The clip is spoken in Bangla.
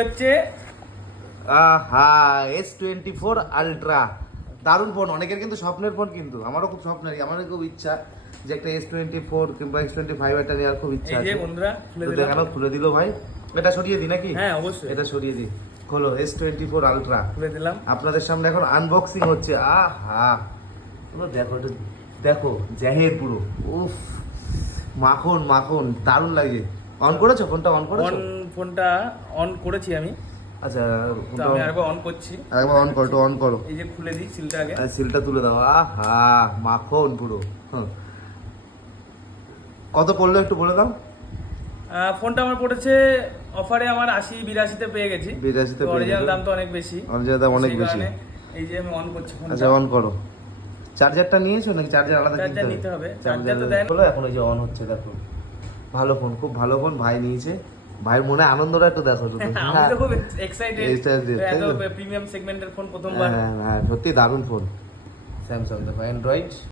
হচ্ছে S24 আলট্রা, দারুণ ফোন। অনেকের কিন্তু স্বপ্নের ফোন, কিন্তু আমারও খুব স্বপ্নের, আমারও খুব ইচ্ছা যে একটা S24 কিংবা S25 এটা নেওয়ার খুব ইচ্ছা এই যে আছে। বন্ধুরা খুলে দিল ভাই, এটা সরিয়ে দিই নাকি? হ্যাঁ অবশ্যই, এটা সরিয়ে দিই। খোলো S24 আলট্রা, খুলে দিলাম। আপনাদের সামনে এখন আনবক্সিং হচ্ছে। আহা, পুরো দেখো, এটা দেখো জাহের পুরো, উফ মাখন মাখন, দারুণ লাগে। অন করেছো ফোনটা? অন করেছো? ফোনটা অন করেছি আমি। আচ্ছা, তো আমি আরেকবার অন করছি। একবার অন করো, অন করো। এই যে খুলে দিই সিলটা আগে। সিলটা তুলে দাও। আহা, মাখন পুরো। কত পড়লো একটু বলে দাও। ফোনটা আমার পড়েছে অফারে, আমার 80-82 পেয়ে গেছি। 82 পেয়ে অরিজিনাল গেছো। দাম তো অনেক বেশি। অরিজিনাল দাম অনেক সেই বেশি। কারণে এই যে আমি অন করছি ফোনটা। আচ্ছা, অন করো। চার্জারটা নিয়েছো নাকি? চার্জার আলাদা চার্জার নিতে হবে। চার্জার চার্জার তো দেন। হলো, এখন এই যে অন হচ্ছে, দেখো। ভালো ফোন, খুব ভালো ফোন, ভাই নিয়েছে। ভাইয়ের মনে আনন্দটা একটু দেখো শুধু। আমি তো খুব এক্সাইটেড, Excited, তাই এত তো? প্রিমিয়াম সেগমেন্টের ফোন প্রথমবার। হ্যাঁ, সত্যি দারুণ ফোন। স্যামসাং দেখো, অ্যান্ড্রয়েড।